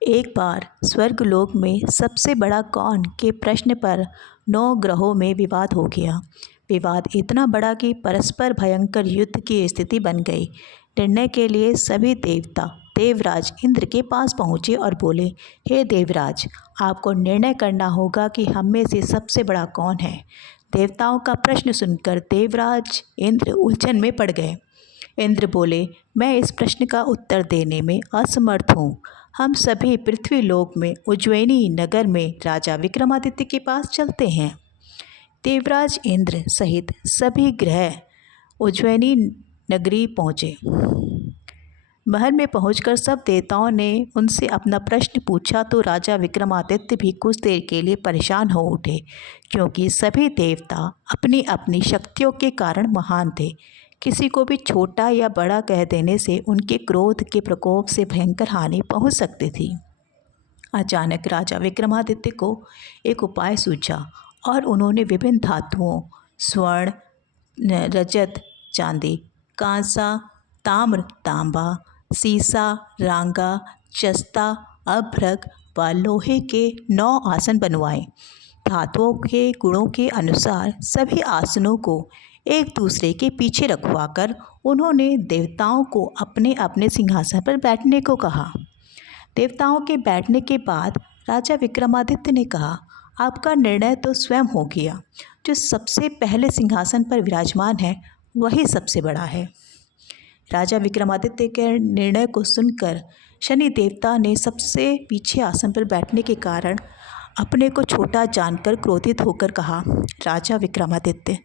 एक बार स्वर्गलोक में सबसे बड़ा कौन के प्रश्न पर 9 ग्रहों में विवाद हो गया। विवाद इतना बड़ा कि परस्पर भयंकर युद्ध की स्थिति बन गई। निर्णय के लिए सभी देवता देवराज इंद्र के पास पहुँचे और बोले, हे देवराज, आपको निर्णय करना होगा कि हम में से सबसे बड़ा कौन है। देवताओं का प्रश्न सुनकर देवराज इंद्र उलझन में पड़ गए। इंद्र बोले, मैं इस प्रश्न का उत्तर देने में असमर्थ हूँ। हम सभी पृथ्वीलोक में उज्जैनी नगर में राजा विक्रमादित्य के पास चलते हैं। देवराज इंद्र सहित सभी ग्रह उज्जैनी नगरी पहुँचे। महल में पहुंचकर सब देवताओं ने उनसे अपना प्रश्न पूछा तो राजा विक्रमादित्य भी कुछ देर के लिए परेशान हो उठे, क्योंकि सभी देवता अपनी अपनी शक्तियों के कारण महान थे। किसी को भी छोटा या बड़ा कह देने से उनके क्रोध के प्रकोप से भयंकर हानि पहुंच सकती थी। अचानक राजा विक्रमादित्य को एक उपाय सूझा और उन्होंने विभिन्न धातुओं स्वर्ण, रजत, चांदी, कांसा, ताम्र, तांबा, सीसा, रांगा, जस्ता, अभ्रक व लोहे के 9 आसन बनवाए। धातुओं के गुणों के अनुसार सभी आसनों को एक दूसरे के पीछे रखवाकर उन्होंने देवताओं को अपने अपने सिंहासन पर बैठने को कहा। देवताओं के बैठने के बाद राजा विक्रमादित्य ने कहा, आपका निर्णय तो स्वयं हो गया। जो सबसे पहले सिंहासन पर विराजमान है वही सबसे बड़ा है। राजा विक्रमादित्य के निर्णय को सुनकर शनि देवता ने सबसे पीछे आसन पर बैठने के कारण अपने को छोटा जानकर क्रोधित होकर कहा, राजा विक्रमादित्य,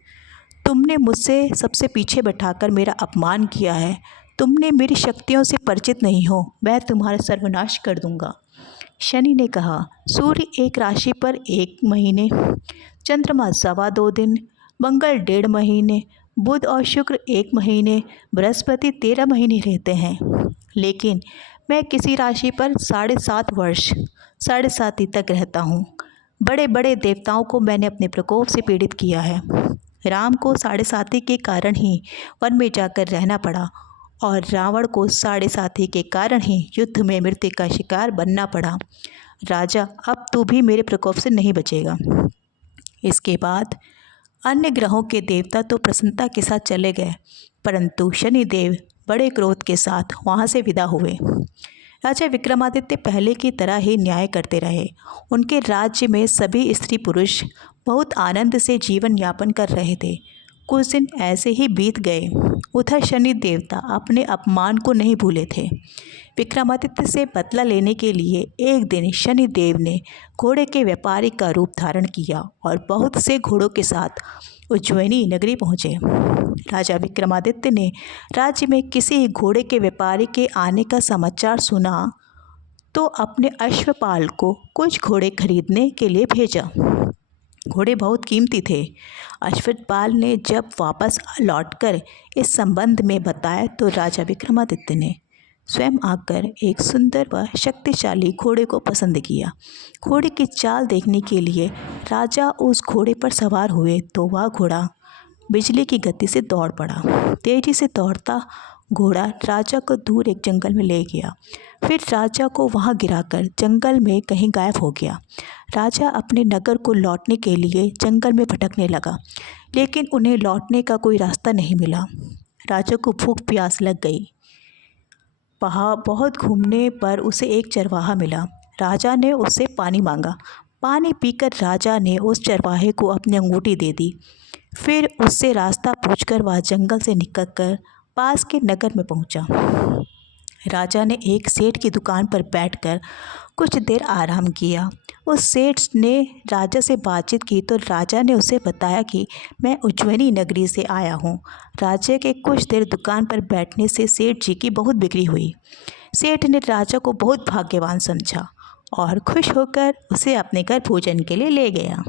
तुमने मुझसे सबसे पीछे बैठाकर मेरा अपमान किया है। तुमने मेरी शक्तियों से परिचित नहीं हो। मैं तुम्हारा सर्वनाश कर दूंगा। शनि ने कहा, सूर्य एक राशि पर 1 महीने, चंद्रमा 2.25 दिन, मंगल 1.5 महीने, बुध और शुक्र 1 महीने, बृहस्पति 13 महीने रहते हैं। लेकिन मैं किसी राशि पर 7.5 वर्ष 7.5 तक रहता हूँ। बड़े बड़े देवताओं को मैंने अपने प्रकोप से पीड़ित किया है। राम को 7.5 के कारण ही वन में जाकर रहना पड़ा और रावण को 7.5 के कारण ही युद्ध में मृत्यु का शिकार बनना पड़ा। राजा, अब तू भी मेरे प्रकोप से नहीं बचेगा। इसके बाद अन्य ग्रहों के देवता तो प्रसन्नता के साथ चले गए, परंतु शनिदेव बड़े क्रोध के साथ वहाँ से विदा हुए। राजा विक्रमादित्य पहले की तरह ही न्याय करते रहे। उनके राज्य में सभी स्त्री पुरुष बहुत आनंद से जीवन यापन कर रहे थे। कुछ दिन ऐसे ही बीत गए। उधर शनि देवता अपने अपमान को नहीं भूले थे। विक्रमादित्य से बदला लेने के लिए एक दिन शनि देव ने घोड़े के व्यापारी का रूप धारण किया और बहुत से घोड़ों के साथ उज्जैनी नगरी पहुँचे। राजा विक्रमादित्य ने राज्य में किसी घोड़े के व्यापारी के आने का समाचार सुना तो अपने अश्वपाल को कुछ घोड़े खरीदने के लिए भेजा। घोड़े बहुत कीमती थे। अश्वपाल ने जब वापस लौटकर इस संबंध में बताया तो राजा विक्रमादित्य ने स्वयं आकर एक सुंदर व शक्तिशाली घोड़े को पसंद किया। घोड़े की चाल देखने के लिए राजा उस घोड़े पर सवार हुए तो वह घोड़ा बिजली की गति से दौड़ पड़ा। तेजी से दौड़ता घोड़ा राजा को दूर एक जंगल में ले गया। फिर राजा को वहां गिराकर जंगल में कहीं गायब हो गया। राजा अपने नगर को लौटने के लिए जंगल में भटकने लगा, लेकिन उन्हें लौटने का कोई रास्ता नहीं मिला। राजा को भूख प्यास लग गई। बहुत घूमने पर उसे एक चरवाहा मिला। राजा ने उससे पानी मांगा। पानी पीकर राजा ने उस चरवाहे को अपनी अंगूठी दे दी। फिर उससे रास्ता पूछकर वह जंगल से निकलकर पास के नगर में पहुंचा। राजा ने एक सेठ की दुकान पर बैठकर कुछ देर आराम किया। उस सेठ ने राजा से बातचीत की तो राजा ने उसे बताया कि मैं उज्जैनी नगरी से आया हूँ। राजा के कुछ देर दुकान पर बैठने से सेठ जी की बहुत बिक्री हुई। सेठ ने राजा को बहुत भाग्यवान समझा और खुश होकर उसे अपने घर भोजन के लिए ले गया।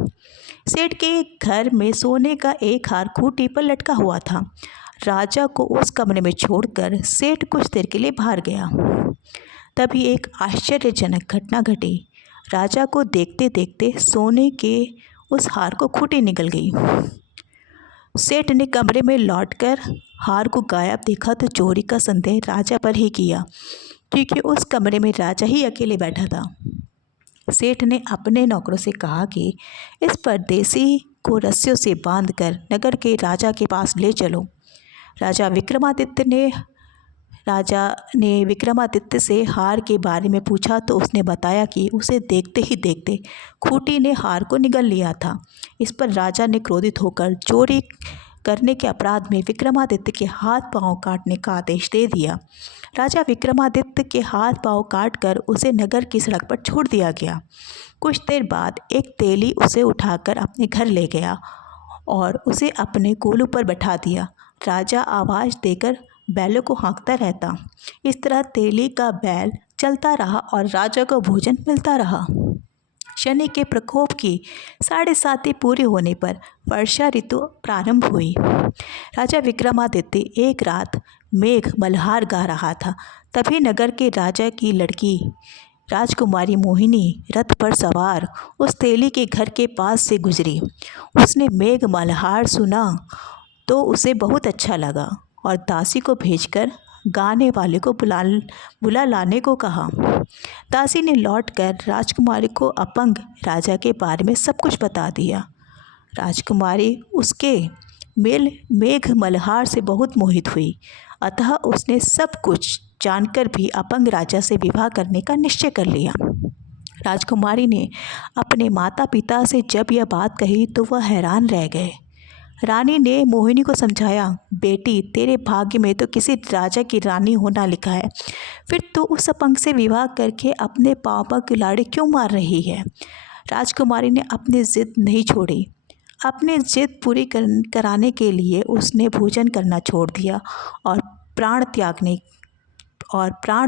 सेठ के घर में सोने का एक हार खूंटी पर लटका हुआ था। राजा को उस कमरे में छोड़कर सेठ कुछ देर के लिए बाहर गया। तभी एक आश्चर्यजनक घटना घटी। राजा को देखते देखते सोने के उस हार को खूंटी निकल गई। सेठ ने कमरे में लौटकर हार को गायब देखा तो चोरी का संदेह राजा पर ही किया। क्योंकि उस कमरे में राजा ही अकेले बैठा था। सेठ ने अपने नौकरों से कहा कि इस परदेसी को रस्सियों से बांधकर नगर के राजा के पास ले चलो। राजा ने विक्रमादित्य से हार के बारे में पूछा तो उसने बताया कि उसे देखते ही देखते खूंटी ने हार को निगल लिया था। इस पर राजा ने क्रोधित होकर चोरी करने के अपराध में विक्रमादित्य के हाथ पांव काटने का आदेश दे दिया। राजा विक्रमादित्य के हाथ पांव काटकर उसे नगर की सड़क पर छोड़ दिया गया। कुछ देर बाद एक तेली उसे उठाकर अपने घर ले गया और उसे अपने कोलू पर बैठा दिया। राजा आवाज़ देकर बैलों को हाँकता रहता। इस तरह तेली का बैल चलता रहा और राजा को भोजन मिलता रहा। शनि के प्रकोप की 7.5 पूरी होने पर वर्षा ऋतु प्रारंभ हुई। राजा विक्रमादित्य एक रात मेघ मल्हार गा रहा था। तभी नगर के राजा की लड़की राजकुमारी मोहिनी रथ पर सवार उस तेली के घर के पास से गुजरी। उसने मेघ मल्हार सुना तो उसे बहुत अच्छा लगा और दासी को भेजकर गाने वाले को बुला लाने को कहा। दासी ने लौटकर राजकुमारी को अपंग राजा के बारे में सब कुछ बता दिया। राजकुमारी उसके मेघ मल्हार से बहुत मोहित हुई, अतः उसने सब कुछ जानकर भी अपंग राजा से विवाह करने का निश्चय कर लिया। राजकुमारी ने अपने माता पिता से जब यह बात कही तो वह हैरान रह गए। रानी ने मोहिनी को समझाया, बेटी तेरे भाग्य में तो किसी राजा की रानी होना लिखा है, फिर तू उस अपंग से विवाह करके अपने पाँव पर कुल्हाड़ी क्यों मार रही है। राजकुमारी ने अपनी जिद नहीं छोड़ी। अपनी जिद पूरी कराने के लिए उसने भोजन करना छोड़ दिया और प्राण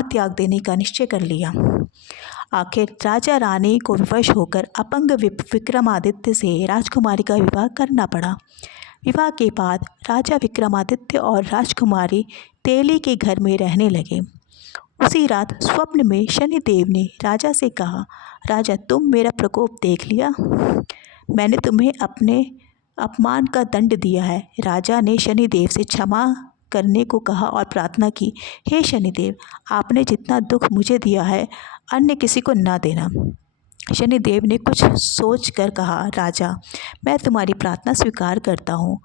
त्याग देने का निश्चय कर लिया। आखिर राजा रानी को विवश होकर अपंग विक्रमादित्य से राजकुमारी का विवाह करना पड़ा। विवाह के बाद राजा विक्रमादित्य और राजकुमारी तेली के घर में रहने लगे। उसी रात स्वप्न में शनिदेव ने राजा से कहा, राजा तुम मेरा प्रकोप देख लिया, मैंने तुम्हें अपने अपमान का दंड दिया है। राजा ने शनिदेव से क्षमा करने को कहा और प्रार्थना की, हे शनिदेव आपने जितना दुख मुझे दिया है अन्य किसी को ना देना। शनिदेव ने कुछ सोच कर कहा, राजा मैं तुम्हारी प्रार्थना स्वीकार करता हूँ।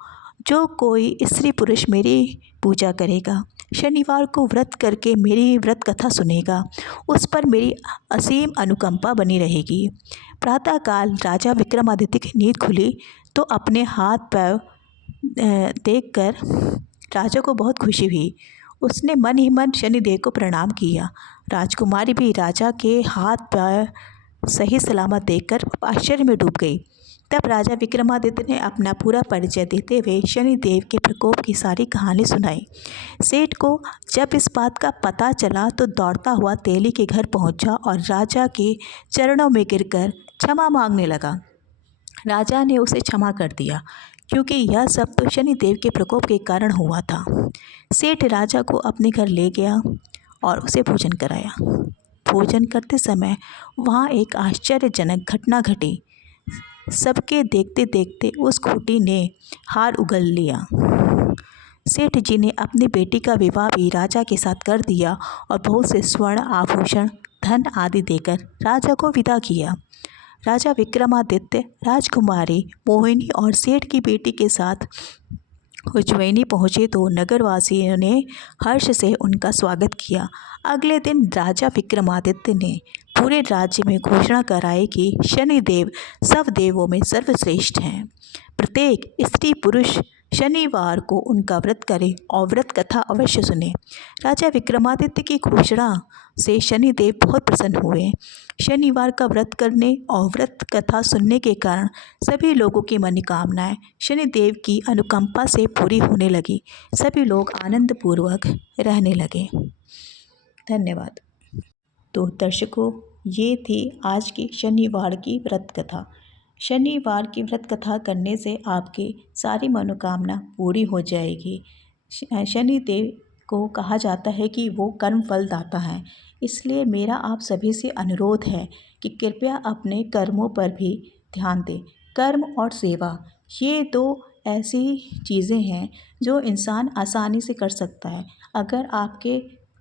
जो कोई स्त्री पुरुष मेरी पूजा करेगा, शनिवार को व्रत करके मेरी व्रत कथा सुनेगा, उस पर मेरी असीम अनुकंपा बनी रहेगी। प्रातःकाल राजा विक्रमादित्य की नींद खुली तो अपने हाथ पैर देखकर राजा को बहुत खुशी हुई। उसने मन ही मन शनिदेव को प्रणाम किया। राजकुमारी भी राजा के हाथ पैर सही सलामत देखकर आश्चर्य में डूब गई। तब राजा विक्रमादित्य ने अपना पूरा परिचय देते हुए शनिदेव के प्रकोप की सारी कहानी सुनाई। सेठ को जब इस बात का पता चला तो दौड़ता हुआ तेली के घर पहुंचा और राजा के चरणों में गिरकर क्षमा मांगने लगा। राजा ने उसे क्षमा कर दिया क्योंकि यह सब तो शनिदेव के प्रकोप के कारण हुआ था। सेठ राजा को अपने घर ले गया और उसे भोजन कराया। भोजन करते समय वहाँ एक आश्चर्यजनक घटना घटी। सबके देखते देखते उस खूंटी ने हार उगल लिया। सेठ जी ने अपनी बेटी का विवाह भी राजा के साथ कर दिया और बहुत से स्वर्ण आभूषण धन आदि देकर राजा को विदा किया। राजा विक्रमादित्य राजकुमारी मोहिनी और सेठ की बेटी के साथ उज्जैनी पहुँचे तो नगरवासियों ने हर्ष से उनका स्वागत किया। अगले दिन राजा विक्रमादित्य ने पूरे राज्य में घोषणा कराई कि शनिदेव सब देवों में सर्वश्रेष्ठ हैं। प्रत्येक स्त्री पुरुष शनिवार को उनका व्रत करे और व्रत कथा अवश्य सुने। राजा विक्रमादित्य की घोषणा से शनिदेव बहुत प्रसन्न हुए। शनिवार का व्रत करने और व्रत कथा सुनने के कारण सभी लोगों की मनोकामनाएं शनिदेव की अनुकंपा से पूरी होने लगी। सभी लोग आनंदपूर्वक रहने लगे। धन्यवाद। तो दर्शकों, ये थी आज की शनिवार की व्रत कथा। शनिवार की व्रत कथा करने से आपकी सारी मनोकामना पूरी हो जाएगी। शनिदेव को कहा जाता है कि वो कर्म फल दाता है, इसलिए मेरा आप सभी से अनुरोध है कि कृपया अपने कर्मों पर भी ध्यान दें। कर्म और सेवा ये दो ऐसी चीज़ें हैं जो इंसान आसानी से कर सकता है। अगर आपके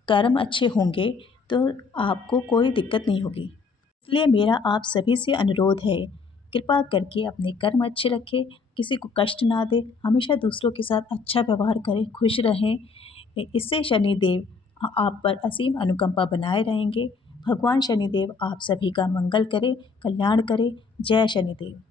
कर्म अच्छे होंगे तो तो आपको कोई दिक्कत नहीं होगी। इसलिए मेरा आप सभी से अनुरोध है, कृपा करके अपने कर्म अच्छे रखें, किसी को कष्ट ना दें, हमेशा दूसरों के साथ अच्छा व्यवहार करें, खुश रहें। इससे शनिदेव आप पर असीम अनुकंपा बनाए रहेंगे। भगवान शनिदेव आप सभी का मंगल करें, कल्याण करें। जय शनिदेव।